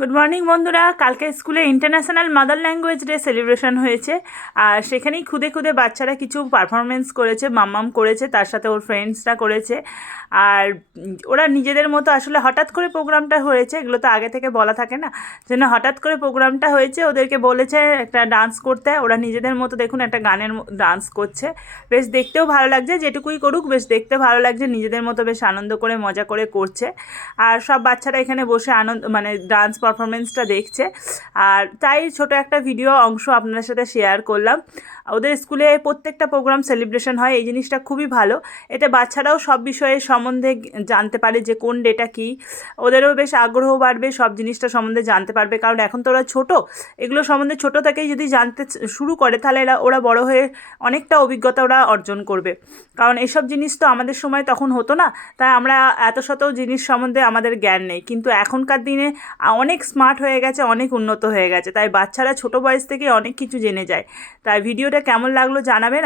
Good morning বন্ধুরা। কালকে স্কুলে international mother language day celebration হয়েছে। আর সেখানেই খুদে খুদে বাচ্চারা কিছু পারফরমেন্স করেছে, মাম্মাম করেছে, তার সাথে ওর ফ্রেন্ডসরা করেছে। আর ওরা নিজেদের মতো আসলে হঠাৎ করে প্রোগ্রামটা হয়েছে, এগুলো তো আগে থেকে বলা থাকে না জন্য হঠাৎ করে প্রোগ্রামটা হয়েছে, ওদেরকে বলেছে একটা ডান্স করতে, ওরা নিজেদের মতো দেখুন একটা গানের ডান্স করছে। বেশ দেখতেও ভালো লাগছে, যেটুকুই করুক বেশ দেখতে ভালো লাগছে, নিজেদের মতো বেশ আনন্দ করে, মজা করে করছে। আর সব বাচ্চারা এখানে বসে আনন্দ মানে ডান্স পারফরমেন্সটা দেখছে। আর তাই ছোট একটা ভিডিও অংশ আপনাদের সাথে শেয়ার করলাম। ওদের স্কুলে প্রত্যেকটা প্রোগ্রাম সেলিব্রেশন হয়, এই জিনিসটা খুবই ভালো। এতে বাচ্চারাও সব বিষয়ে সম্বন্ধে জানতে পারে যে কোন ডেটা কী। ওদেরও বেশ আগ্রহ বাড়বে, সব জিনিসটা সম্বন্ধে জানতে পারবে। কারণ এখন তো ওরা ছোটো, এগুলো সম্বন্ধে ছোটো থেকেই যদি জানতে শুরু করে, তাহলে এরা, ওরা বড় হয়ে অনেকটা অভিজ্ঞতা ওরা অর্জন করবে। কারণ এসব জিনিস তো আমাদের সময় তখন হতো না, তাই আমরা এত শত জিনিস সম্বন্ধে আমাদের জ্ঞান নেই। কিন্তু এখনকার দিনে অনেক স্মার্ট হয়ে গেছে, অনেক উন্নত হয়ে গেছে। তাই বাচ্চারা ছোট বয়স থেকে অনেক কিছু জেনে যায়। তাই ভিডিওটা কেমন লাগল জানাবেন